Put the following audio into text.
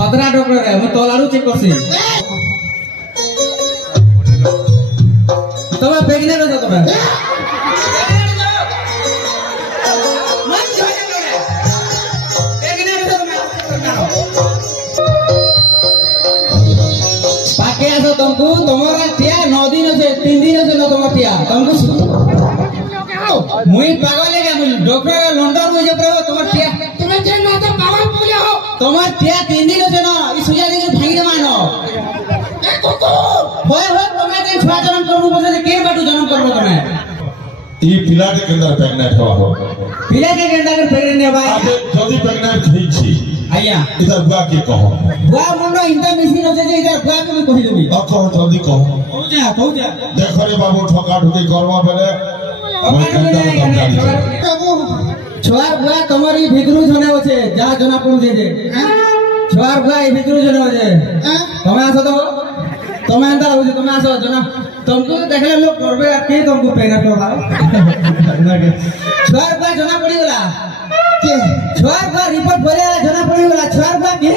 पतरा डॉक्टर है मैं तोलारू चेक करसी तुम्हें प्रेग्नेंट हो तुम्हें पाके आसो तुमको तुम्हारा टिया 9 दिन से 3 दिन से न तुम्हारा टिया तुमको मुई पागल है क्या मुझे डॉक्टर लंदन में जो प्रभु तुम्हारा टिया तुम्हें जे ना तो पागल बोले हो तुम्हारा टिया 3 दिन से ना इस सुजा देके भाई न मानो ए कुकुर होय हो तुम्हें जे छुआ जन्म करबो बोले के बाटू जन्म करबो तुम्हें ई पिला के अंदर प्रेग्नेंट हो पिला के अंदर प्रेग्नेंट है भाई अबे जल्दी प्रेग्नेंट थई छी आया इधर बुआ के कहो बुआ मुंडो इंटर मिसिन होते जे इधर बुआ के भी कहि देबी कहो जल्दी कहो कहू जा देखो रे बाबू ठका ठुकी करवा बेले छोर बुआ तमर ई भितरू जने होछे जा जना पड़ू जे छोर बुआ ई भितरू जने होछे तमे आसो तो तमे अंदर होछे तमे आसो जना तुमको देखले लोग करबे के तुमको प्रेग्नेंट करबा छोर बुआ जना पड़ी गला के छोर बुआ रिपोर्ट बोले जना पड़ी गला छोर बुआ के